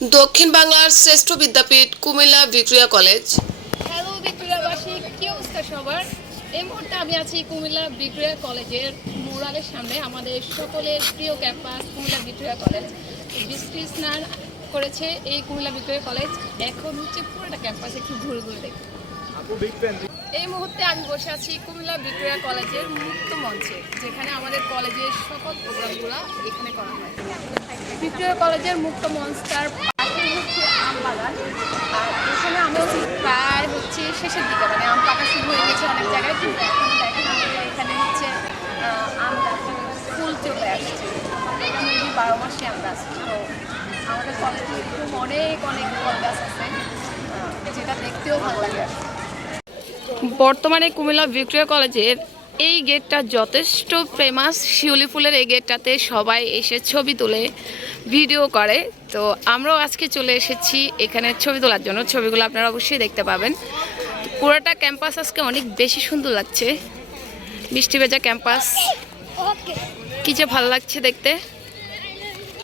দক্ষিণ বাংলার শ্রেষ্ঠ বিদ্যাপীঠ কুমিল্লা ভিক্টোরিয়া কলেজ। হ্যালো ভিক্টোরিয়াবাসী কি অবস্থা সবার? এই মুহূর্তে আমি আছি কুমিল্লা ভিক্টোরিয়া কলেজের মুরালের সামনে আমাদের সকলের প্রিয় ক্যাম্পাস কুমিল্লা ভিক্টোরিয়া কলেজ। বৃষ্টি স্নান করেছে এই কুমিল্লা ভিক্টোরিয়া কলেজ। এখন হচ্ছে পুরোটা ক্যাম্পাস একটু ঘুরে ঘুরে দেখি। এই মুহূর্তে আমি বসে আছি কুমিল্লা ভিক্টোরিয়া কলেজের মুক্ত মঞ্চে যেখানে আমাদের কলেজের সকল প্রোগ্রামগুলো এখানে করা হয়। ভিক্টোরিয়া কলেজের মুক্ত হচ্ছে আম বাগান। আর এখানে আমি হচ্ছে প্রায় হচ্ছে শেষের দিকে মানে আম পাকা শুরু হয়ে গেছে অনেক জায়গায়, কিন্তু এখন দেখেন এখানে হচ্ছে আম গাছে ফুল চলে আসছে। যদি বারো মাসে আম গাছ আমাদের কলেজে অনেক অনেক ফল গাছ আছে যেটা দেখতেও ভালো লাগে। বর্তমানে কুমিল্লা ভিক্টোরিয়া কলেজের এই গেটটা যথেষ্ট ফেমাস শিউলি ফুলের এই গেটটাতে সবাই এসে ছবি তোলে ভিডিও করে। তো আমরাও আজকে চলে এসেছি এখানে ছবি তোলার জন্য। ছবিগুলো আপনারা অবশ্যই দেখতে পাবেন। পুরোটা ক্যাম্পাস আজকে অনেক বেশি সুন্দর লাগছে। বৃষ্টি ভেজা ক্যাম্পাস কি যে ভালো লাগছে দেখতে।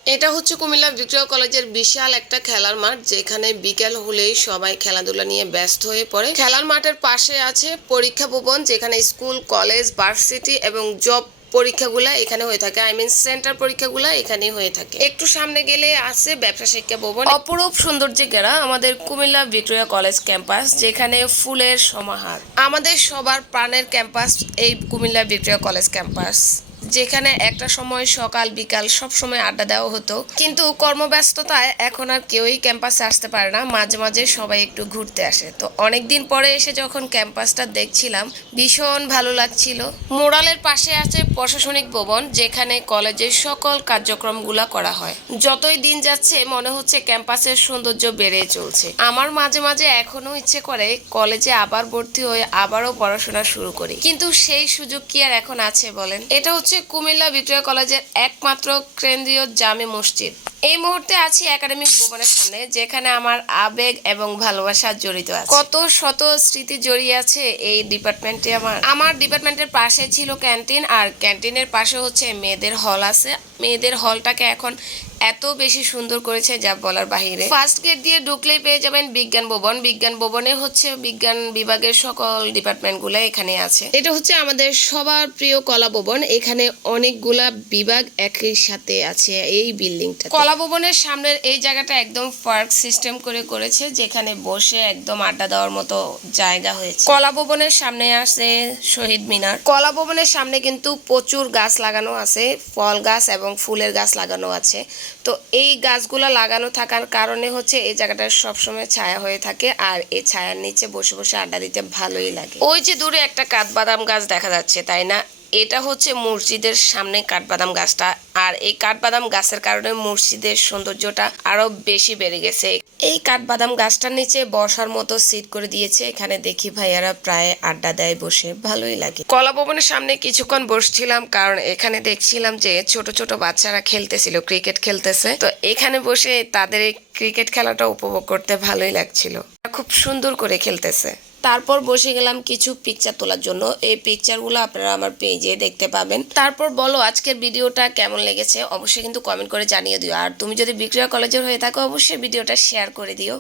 এটা হচ্ছে কুমিল্লা ভিক্টোরিয়া কলেজের বিশাল একটা খেলার মাঠ, যেখানে বিকেল হলেই সবাই খেলাধুলা নিয়ে ব্যস্ত হয়ে পড়ে। খেলার মাঠের পাশে আছে পরীক্ষা ভবন, যেখানে স্কুল, কলেজ, ভার্সিটি এবং জব পরীক্ষাগুলো এখানে হয়ে থাকে। আই মিন সেন্টার পরীক্ষাগুলো এখানে হয়ে থাকে। একটু সামনে গেলে আছে ব্যবসা শিক্ষা ভবন। অপরূপ সৌন্দর্যে ঘেরা আমাদের কুমিল্লা ভিক্টোরিয়া কলেজ ক্যাম্পাস, যেখানে ফুলের সমাহার। আমাদের সবার প্রাণের ক্যাম্পাস এই কুমিল্লা ভিক্টোরিয়া কলেজ ক্যাম্পাস। যেখানে একটা সময় সকাল, বিকাল সব সময় আড্ডা দেওয়া হতো। কিন্তু কর্মব্যস্ততায় এখন আর কেউই ক্যাম্পাসে আসতে পারে না। মাঝে মাঝে সবাই একটু ঘুরতে আসে। তো অনেক দিন পরে এসে যখন ক্যাম্পাসটা দেখছিলাম, ভীষণ ভালো লাগছিল। মোড়ালের পাশে আছে প্রশাসনিক ভবন, যেখানে কলেজের সকল কার্যক্রমগুলো করা হয়। যতই দিন যাচ্ছে, মনে হচ্ছে ক্যাম্পাসের সৌন্দর্য বেড়ে চলছে। আমার মাঝে মাঝে এখনও ইচ্ছে করে কলেজে আবার ভর্তি হয়ে আবারও পড়াশোনা শুরু করি। কিন্তু সেই সুযোগ কি আর এখন আছে বলেন? এটা হচ্ছে কুমিল্লা ভিক্টোরিয়া কলেজের একমাত্র কেন্দ্রীয় জামে মসজিদ। এই মুহূর্তে আছি একাডেমিক ভবনের সামনে, যেখানে আমার আবেগ এবং ভালোবাসা জড়িত আছে। কত শত স্মৃতি জড়িয়ে আছে এই ডিপার্টমেন্টে আমার। আমার ডিপার্টমেন্টের পাশে ছিল ক্যান্টিন আর ক্যান্টিনের পাশে হচ্ছে মেয়েদের হল আছে। মেয়েদের হলটাকে এখন এত বেশি সুন্দর করেছে যা বলার বাহিরে। ফার্স্ট গেট দিয়ে ঢুকলেই পেয়ে যাবেন বিজ্ঞান ভবন। বিজ্ঞান ভবনে হচ্ছে বিজ্ঞান বিভাগের সকল ডিপার্টমেন্টগুলো এখানে আছে। এটা হচ্ছে আমাদের সবার প্রিয় কলা ভবন। এখানে অনেকগুলা বিভাগ একই সাথে আছে এই বিল্ডিংটা কলা ভবনের সামনের এই জায়গাটা একদম পার্ক সিস্টেম করে করেছে, যেখানে বসে একদম আড্ডা দেওয়ার মতো জায়গা হয়েছে। কলা ভবনের সামনে আছে শহীদ মিনার। কলা ভবনের সামনে কিন্তু প্রচুর গাছ লাগানো আছে, ফল গাছ এবং ফুলের গাছ লাগানো আছে। তো এই গাছগুলো লাগানো থাকার কারণে হচ্ছে এই জায়গাটা সবসময় ছায়া হয়ে থাকে আর এই ছায়ার নিচে বসে বসে আড্ডা দিতে ভালোই লাগে। ওই যে দূরে একটা কাঠবাদাম গাছ দেখা যাচ্ছে, তাই না? এটা হচ্ছে মসজিদের সামনে কাঠবাদাম গাছটা। আর এই কাঠবাদাম গাছের কারণে মসজিদের সৌন্দর্যটা আরও বেশি বেড়ে গেছে। এই কাঠবাদাম গাছটার নিচে বসার মতো সিট করে দিয়েছে। এখানে দেখি ভাইয়ারা প্রায় আড্ডা দেয় বসে। ভালোই লাগে। কলা ভবনের সামনে কিছুক্ষণ বসছিলাম কারণ এখানে দেখছিলাম যে ছোট ছোট বাচ্চারা খেলতেছিল, ক্রিকেট খেলতেছে। তো এখানে বসে তাদের এই ক্রিকেট খেলাটা উপভোগ করতে ভালোই লাগছিল। খুব সুন্দর করে খেলতেছে। তারপর বসে গেলাম কিছু পিকচার তোলার জন্য। এই পিকচারগুলো আপনারা আমার পেজে দেখতে পাবেন। তারপর বলো আজকের ভিডিওটা কেমন লেগেছে? অবশ্যই কিন্তু কমেন্ট করে জানিয়ে দিও। আর তুমি যদি বিক্রিয়া কলেজের হয়ে থাকো, অবশ্যই ভিডিওটা শেয়ার করে দিও।